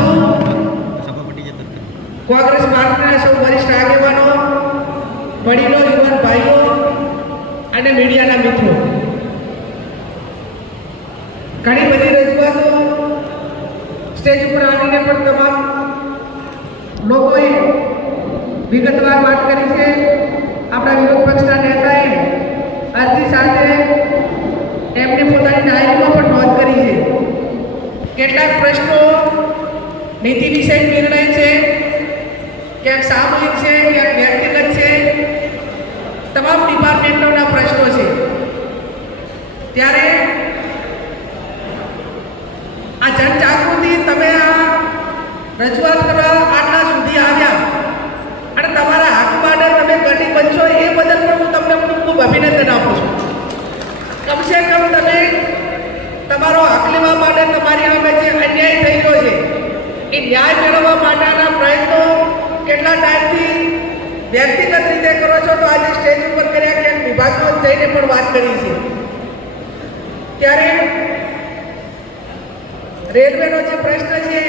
તરફ કોંગ્રેસ પાર્ટીના સૌ વરિષ્ઠ આગેવાનો, વડીલો, યુવાન ભાઈઓ અને મીડિયાના મિત્રો. ઘણી બધી રજૂઆતો સ્ટેજ ઉપર આવીને પણ તમામ લોકોએ વિગતવાર વાત કરી છે. આપણા વિરોધ પક્ષના નેતાએ અરજી સાથે એમને પોતાની ડાયરીમાં પણ નોંધ કરી છે. કેટલાક પ્રશ્નો નીતિ વિષયક નિર્ણય છે, ક્યાંક સામૂહિક છે, ક્યાંક વ્યક્તિગત છે. તમામ ડિપાર્ટમેન્ટોના પ્રશ્નો છે. ત્યારે આ જનજાગૃતિ તમે આ રજૂઆત કરવા આટલા સુધી આવ્યા. અને તમારા હક માટે તમે કટિબદ્ધ બનશો એ બદલ પણ હું તમને ખૂબ ખૂબ અભિનંદન આપું છું. કમસે કમ તમે તમારો હક લેવા માટે તમારી સામે જે અન્યાય થઈ ગયો છે એ ન્યાય મેળવવા માટેના પ્રયત્નો કેટલા ટાઈમથી વ્યક્તિગત રીતે કરો છો તો આજે સ્ટેજ ઉપર કર્યા ક્યાંક વિભાગમાં જઈને પણ વાત કરી છે. ત્યારે રેલવેનો જે પ્રશ્ન છે,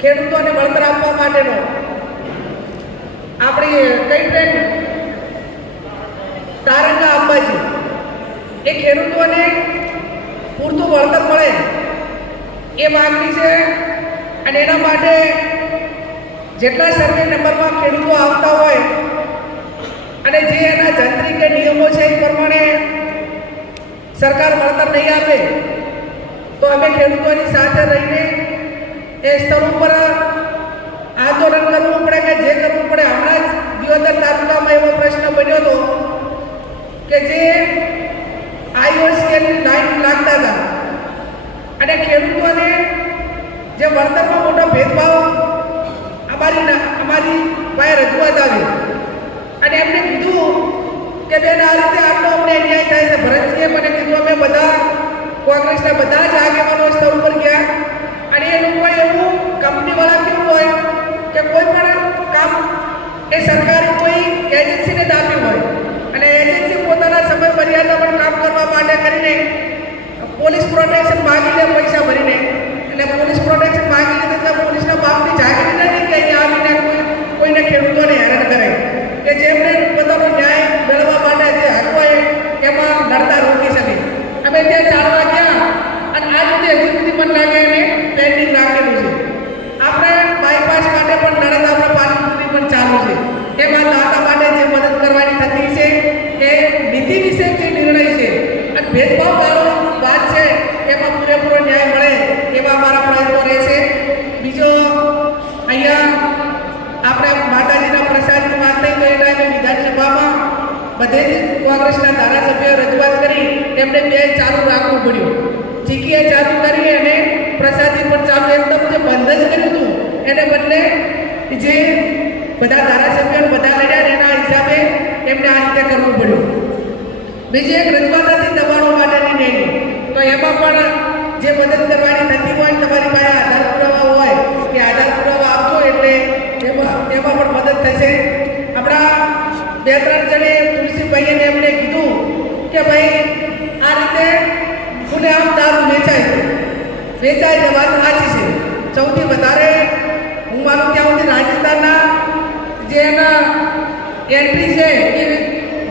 ખેડૂતોને વળતર આપવા માટેનો, આપણી કઈ ટ્રેન તારંગા અંબાજી, એ ખેડૂતોને પૂરતું વળતર મળે એ માગણી છે અને એના માટે જેટલા સર્વે નંબરમાં ખેડૂતો આવતા હોય અને જે એના જંત્રી કે નિયમો છે એ પ્રમાણે સરકાર વળતર નહીં આપે, તો અમે ખેડૂતોની સાથે રહીને એ સ્તર ઉપર આંદોલન કરવું પડે કે જે કરવું પડે હમણાં જ દિયોદર તાલુકામાં એવો પ્રશ્ન બન્યો હતો કે જે આઈઓસીએલની લાઈન લાગતા હતા અને ખેડૂતોને જે વળતરમાં મોટો ભેદભાવ અમારી અમારી પાસે રજૂઆત આવી. અને એમને કીધું કે બેન, આ રીતે આપણો અમને અન્યાય થાય છે. ભરતસિંહે મને કીધું, અમે બધા કોંગ્રેસના બધા જ આગેવાનો સ્તર ઉપર ગયા. અને એ લોકો એવું કંપનીવાળા કેવું હોય કે કોઈ પણ કામ એ સરકારી કોઈ એજન્સીને જ આપ્યું હોય. અને એજન્સી પોતાના સમય મર્યાદા પણ કામ કરવા માટે કરીને પોલીસ પ્રોટેક્શન માગીને પૈસા ભરીને એટલે પોલીસ પ્રોટેક્શન માગી લે તો પોલીસના બાપની જાગીરી નથી કે અહીંયા આવીને કોઈ કોઈને ખેડૂતોને હેરાન કરે કે જેમને પોતાનો ન્યાય મેળવવા માટે જે હક હોય એમાં લડતા રોકી શકે અમે ત્યાં ચાલવા ગયા અને આજ સુધી હજી સુધી પણ લાગે એને પેન્ડિંગ રાખેલું છે આપણે બાયપાસ માટે પણ લડત આપણે પાણી સુધી પણ ચાલુ છે એમાં દાતા માટે જે મદદ કરવાની થતી છે એ નીતિ વિશે જે નિર્ણય છે અને ભેદભાવ વાળો વાત છે એમાં પૂરેપૂરો ન્યાય મળે એવા અમારા પ્રયત્નો રહેશે બીજો અહીંયા આપણે માતાજીના પ્રસાદની વાત થઈ તો એના અમે વિધાનસભામાં બધે જ કોંગ્રેસના ધારાસભ્યોએ રજૂઆત કરી, તેમણે બે ચાલુ રાખવું પડ્યું. ચીકીએ ચાલુ કરી અને પ્રસાદી પણ ચાલુ એકદમ જે બંધ જ કર્યું હતું, એને બદલે જે બધા ધારાસભ્યો બધા લડ્યા એના હિસાબે એમને આ રીતે કરવું પડ્યું. બીજી એક રજૂઆત હતી દબાણો માટેની નેની તો એમાં પણ જે મદદ કરવાની થતી હોય, તમારી પાસે આધાર પુરાવા હોય કે આધાર પુરાવા આપજો એટલે એમાં એમાં પણ મદદ થશે. આપણા બે ત્રણ જણે તુલસીભાઈને એમને કીધું કે ભાઈ, આ રીતે ખુલે આમ દારૂ વેચાય વેચાય તો વાત સાચી છે. સૌથી વધારે હું માનું ત્યાં સુધી રાજસ્થાનના જે એના એન્ટ્રી છે એ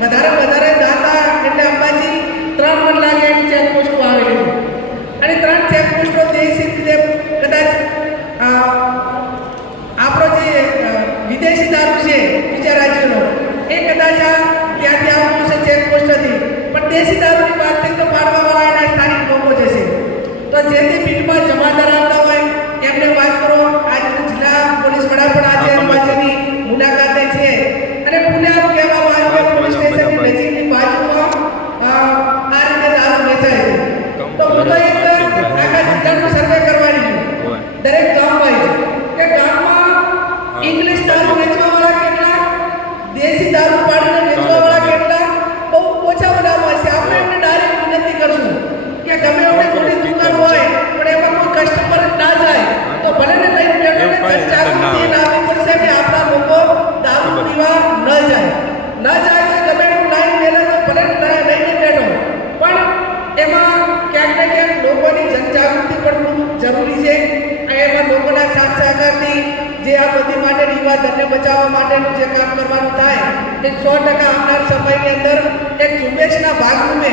વધારે વધારે દાતા એટલે અંબાજી ત્રણ મન લાગે એમ ચેકપોસ્ટો આવેલી છે અને ત્રણ ચેકપોસ્ટો દેશી રીતે કદાચ અ, આપણો જે અ, વિદેશી દારૂ છે બીજા રાજ્યનો એ કદાચ આ ત્યાંથી આવવાનું છે ચેકપોસ્ટથી પણ દેશી દારૂની વાત પાડવા પાડવાવાળા એના સ્થાનિક લોકો જે છે. તો જે તે પીઠમાં જમા ધરાવતા હોય એમને વાત કરો. આજે જિલ્લા પોલીસ વડા પણ આજે અંબાજીની મુલાકાતે છે. અને પુનઃ કહેવામાં આવ્યું કે પોલીસ સ્ટેશનની નજીકની બાજુમાં આ રીતે દારૂ વેચાય છે. તો હું તો એક આખા જિલ્લાનું સર્વે કરવાની છું દરેક ગામ વાઇઝ કે ગામમાં ઇંગ્લિશ દારૂ વેચવાવાળા કેટલા દેશી દારૂ પાડીને વેચવાવાળા કેટલા બહુ ઓછા બનાવવા છે આપણે એમને ડાયરેક્ટ વિનંતી કરશું કે ગમે એવડી મોટી દુકાન હોય પણ એમાં કોઈ કસ્ટમર ના જાય તો ભલે ને લઈને બેઠો ને એવું કાંઈ જાગૃતિ ના હોય. લાવવી પડશે કે સરકારની જે આ બધી માટે યુવા ધનને બચાવવા માટેનું જે કામ કરવાનું થાય એ સો ટકા આવનાર સમયની અંદર એક ઝુંબેશના ભાગરૂપે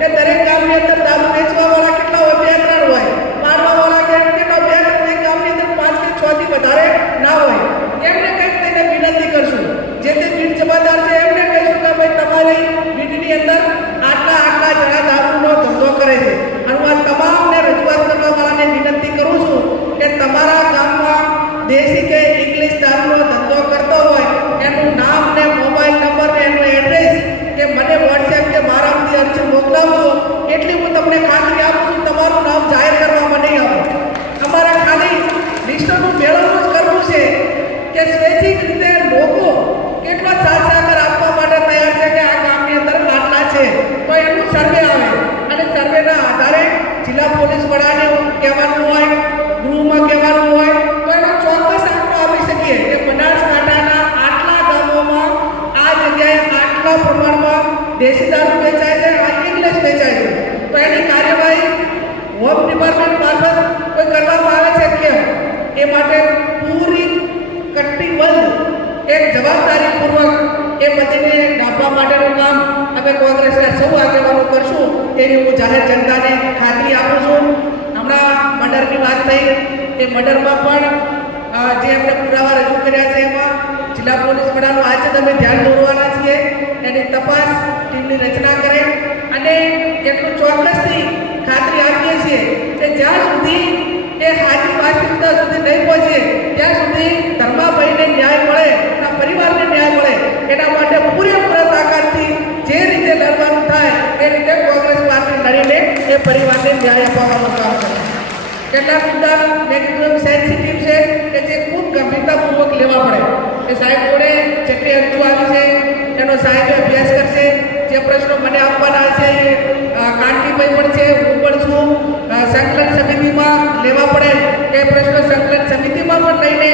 કે દરેક ગામની અંદર દારૂ વેચવાવાળા કેટલા હોય બે ત્રણ હોય, મારવાવાળા કે કેટલા બે ત્રણ ગામની અંદર પાંચ કે છ થી વધારે ના હોય, એમને કંઈક તેને વિનંતી કરશું. જે તે બીટ જમાદાર છે, એમને કહીશું કે ભાઈ તમારી બીટની અંદર આટલા આટલા જણા દારૂનો ધંધો કરે છે. અને હું આ તમામને રજૂઆત કરવા વાળાને વિનંતી કરું છું કે તમારા ગામમાં દેશી કે ઇંગ્લિશ દારૂનો ધંધો કરતો હોય એનું નામ ને મોબાઈલ નંબર ને એનું એડ્રેસ કે મને વોટ્સએપ કે મારા મોકલાવજો એટલે હું તમને ખાતરી આપું છું, તમારું નામ જાહેર કરવામાં નહીં આવે. અમારે ખાલી લિસ્ટોનું મેળવવું જ કરવું છે કે સ્વૈચ્છિક રીતે લોકો કેટલો સાથ સહકાર આપવા માટે તૈયાર છે કે આ ગામની અંદર આટલા છે. તો એનું સર્વે આવે. અને સર્વેના આધારે જિલ્લા પોલીસ વડાને કહેવાનું હોય, ગૃહમાં કહેવાનું હોય, તો એનો ચોક્કસ આંકડો આપી શકીએ કે બનાસકાંઠાના આટલા ગામોમાં આ જગ્યાએ આટલા પ્રમાણમાં દેશી દારૂ વેચાય છે આ ઇંગ્લિશ વેચાય છે તો એની કાર્યવાહી હોમ ડિપાર્ટમેન્ટ મારફત કોઈ કરવામાં આવે છે કેમ એ માટે પૂરી કટિબદ્ધ, એક જવાબદારીપૂર્વક એ પતિને ડાબવા માટેનું કામ અમે કોંગ્રેસના સૌ આગેવાનો કરશું તેની હું જાહેર જનતાને ખાતરી આપું છું. હમણાં મર્ડરની વાત થઈ, એ મર્ડરમાં પણ જે આપણે પુરાવા રજૂ કર્યા છે એમાં જિલ્લા પોલીસ વડાનું આજે તમે ધ્યાન દોરવાના છીએ. એની તપાસ ટીમની રચના કરે અને એટલું ચોક્કસથી ખાતરી આપીએ છીએ કે જ્યાં સુધી એ હાજી વાસ્તવિકતા સુધી નહીં પહોંચે, ત્યાં સુધી ધર્માભાઈને ન્યાય મળે એના પરિવારને ન્યાય મળે, એના માટે પૂરેપૂરા તાકાતથી જે રીતે લડવાનું થાય, એ રીતે કોંગ્રેસ પાર્ટી લડીને એ પરિવારને ન્યાય અપાવવાનું કામ કરે. કેટલાક મુદ્દા મેં સેન્સિટિવ છે કે જે ખૂબ ગંભીરતાપૂર્વક લેવા પડે. એ સાહેબ જોડે જેટલી અરજીઓ આવી છે, એનો સાહેબે અભ્યાસ જે પ્રશ્નો મને આપવાના છે કાંતિભાઈ પણ છે, હું પણ છું. સંકલન સમિતિમાં લેવા પડે એ પ્રશ્નો સંકલન સમિતિમાં પણ લઈને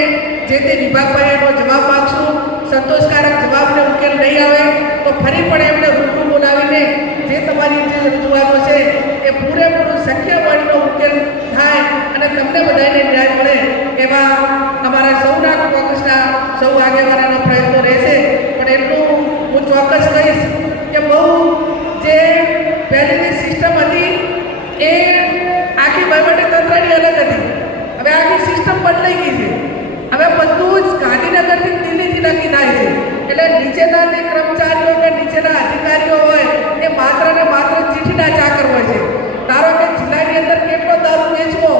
જે તે વિભાગભાઈ એનો જવાબ માગશું. સંતોષકારક જવાબને ઉકેલ નહીં આવે તો ફરી પણ એમને રૂબરૂ બોલાવીને જે તમારી જે રજૂઆતો છે એ પૂરેપૂરું સંખ્યાવાળીનો ઉકેલ થાય અને તમને બધાને ન્યાય મળે એવા અમારા સૌના કોંગ્રેસના સૌ આગેવાનોના પ્રયત્નો રહેશે પણ એટલું હું ચોક્કસ કહીશ કે બહુ જે પહેલીની સિસ્ટમ હતી એ આખી વહીવટી તંત્રની અલગ હતી હવે આખી સિસ્ટમ બદલાઈ ગઈ છે. હવે બધું જ ગાંધીનગરથી દિલ્હીથી નક્કી થાય છે. એટલે નીચેના જે કર્મચારીઓ કે નીચેના અધિકારીઓ હોય, એ માત્ર ને માત્ર ચીઠીના ચાકર હોય છે. ધારો કે જિલ્લાની અંદર કેટલો દારૂ વેચવો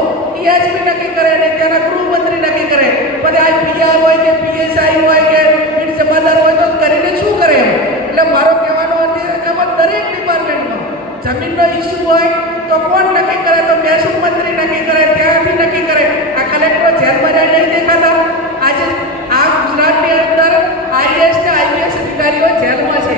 ઈએસપી નક્કી કરે અને ત્યાંના ગૃહમંત્રી નક્કી કરે. પછી આ પીઆર હોય કે પીએસઆઈ હોય કે પીડ જમાદાર હોય તો કરીને શું કરે એમ? એટલે મારો કહેવાનો અર્થ દરેક ડિપાર્ટમેન્ટમાં જમીનનો ઇસ્યુ હોય તો કોણ નક્કી કરે? તો મહેસૂલ મંત્રી નક્કી કરે ત્યાંથી નક્કી કરે. આ કલેક્ટરો જેલમાં જાય નહીં દેખાતા. આજે આ ગુજરાતની અંદર આઈએએસ ને આઈપીએસ અધિકારીઓ જેલમાં છે.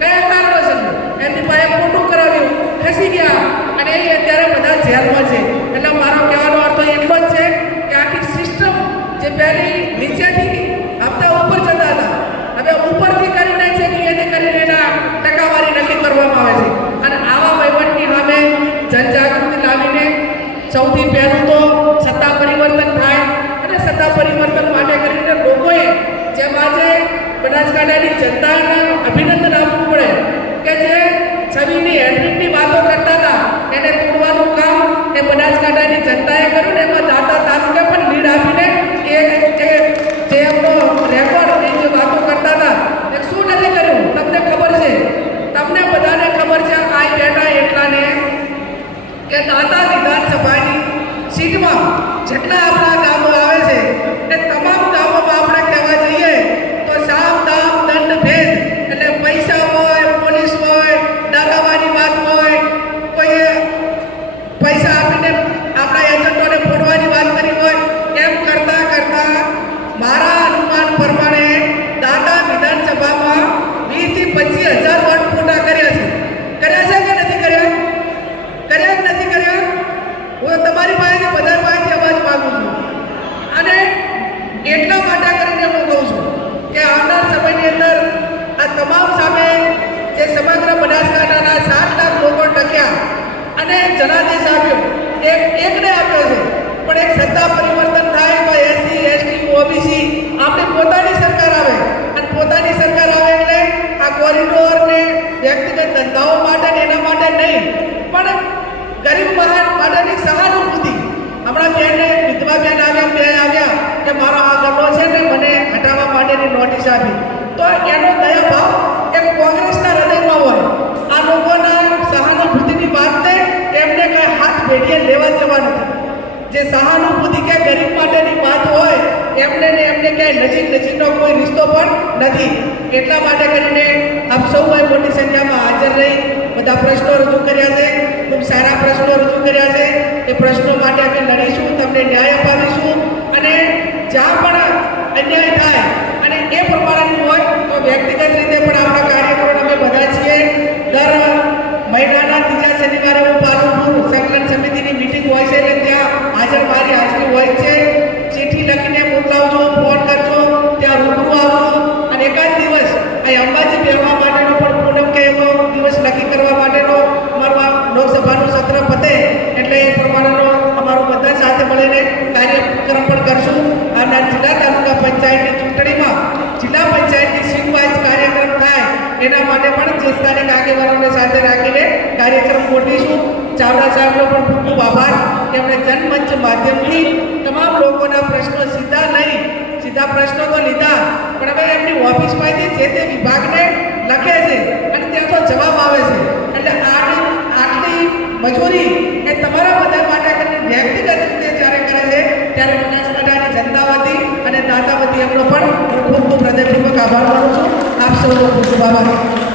કયા કારણોસર? એમની પાસે ખોટું કરાવ્યું. ખસી ગયા. અને એ અત્યારે બધા જેલમાં છે. એટલે મારો કહેવાનો અર્થ એટલો જ છે કે આખી સિસ્ટમ જે પહેલી નીચેથી હપ્તા ઉપર જતા હતા. હવે ઉપરથી કરીને છે કે એને કરીને એના ટકાવારી નક્કી કરવામાં આવે છે અને આવા વહીવટની સામે જનજાગૃતિ લાવીને સૌથી પહેલું તો સત્તા પરિવર્તન થાય અને સત્તા પરિવર્તન માટે કરીને લોકોએ જેમ આજે બનાસકાંઠાની જનતાને અભિનંદન આપવું પડે કે જે છબીની હેન્ડ્રિકની વાતો કરતા હતા, એને તોડવાનું કામ એ બનાસકાંઠાની જનતાએ કર્યું ને એમાં દાતા તાલુકે પણ લીડ આપીને એ એ જે એમનો રેકોર્ડ એ જે વાતો કરતા હતા એ શું નથી કર્યું તમને ખબર છે તમને બધાને ખબર છે આ બેઠા એટલાને કે દાતા વિધાનસભાની સીટમાં જેટલા આપણા ગામો આવે છે એ તમામ ગામોમાં આપણે કહેવા જઈએ તો સામ દામ દંડ ભેદ એટલે પૈસા હોય પોલીસ હોય દાદાવાની વાત હોય કોઈએ પૈસા આપીને આપણા એજન્ટોને ફોડવાની વાત કરી હોય એમ કરતા કરતા મારા અનુમાન પ્રમાણે દાદા વિધાનસભામાં વીસથી પચીસ હજાર વોટ ખોટા કર્યા છે કર્યા છે કે નથી કર્યા કર્યા કે નથી કર્યા હું તમારી પાસેથી બધા પાસેથી અવાજ માંગુ છું અને એટલા માટે કરીને હું કહું છું કે આવનાર સમયની અંદર આ તમામ સામે જે સમગ્ર બનાસકાંઠાના સાત લાખ લોકો ટક્યા અને જનાદેશ આપ્યો એક એકને આપ્યો છે પણ એક સત્તા પરિવર્તન થાય તો એસી વ્યક્તિગત ધંધાઓ માટે ને એના માટે નહીં પણ ગરીબ મહાન માટેની સહાનુભૂતિ હમણાં બેન વિધવા બેન આવ્યા બે આવ્યા કે મારો આ ગલ્લો છે ને મને હટાવવા માટેની તો એનો દયા ભાવ? એક કોંગ્રેસના હૃદયમાં હોય. આ લોકોના સહાનુભૂતિની વાતને એમને કાંઈ હાથ ભેટીએ લેવા દેવા નથી. જે સહાનુભૂતિ કે ગરીબ માટેની વાત હોય, એમને ને એમને ક્યાંય નજીક નજીકનો કોઈ રિશ્તો પણ નથી. એટલા માટે કરીને આપ સૌએ મોટી સંખ્યામાં હાજર રહી, બધા પ્રશ્નો રજૂ કર્યા છે, ખૂબ સારા પ્રશ્નો રજૂ કર્યા છે. એ પ્રશ્નો માટે અમે લડીશું, તમને ન્યાય અપાવીશું અને જ્યાં પણ અન્યાય થાય અને એ પ્રમાણેનું હોય તો વ્યક્તિગત રીતે પણ આપણા કાર્યકરો અમે બધા છીએ દર મહિનાના ત્રીજા શનિવારે હું પાલનપુર સંકલન સમિતિની મિટિંગ હોય છે એટલે ત્યાં હાજર મારી હાજરી હોય છે ચિઠ્ઠી લખીને મોકલાવજો ફોન કરજો ત્યાં રૂબરૂ આવજો અને એકાદ દિવસ અહીં અંબાજી બેહવા માટેનો પણ પૂનમ કે એવો દિવસ નક્કી કરવા માટેનો અમારું આ લોકસભાનું સત્ર પતે એટલે એ પ્રમાણેનો અમારો બધા સાથે મળીને કાર્યક્રમ પણ કરશું આવનાર જિલ્લા તાલુકા પંચાયતની ચૂંટણીમાં જિલ્લા પંચાયતની સીટ વાઇઝ કાર્યક્રમ થાય એના માટે પણ જે સ્થાનિક આગેવાનોને સાથે રાખીને કાર્યક્રમ ગોઠવીશું ચાવડા સાહેબનો પણ ખૂબ ખૂબ આભાર. તેમણે જનમંચ માધ્યમથી તમામ લોકોના પ્રશ્નો સીધા નહીં, સીધા પ્રશ્નો તો લીધા, પણ હવે એમની ઓફિસમાંથી જે તે વિભાગને લખે છે અને ત્યાં તો જવાબ આવે છે. એટલે આની આટલી મજૂરી એ તમારા બધા માટે કરીને વ્યક્તિગત રીતે જ્યારે કરે છે, ત્યારે બનાસકાંઠાની જનતા વતી અને દાતા વતી એમનો પણ હું ખૂબ ખૂબ હૃદયપૂર્વક આભાર માનું છું. આપ સૌનો ખૂબ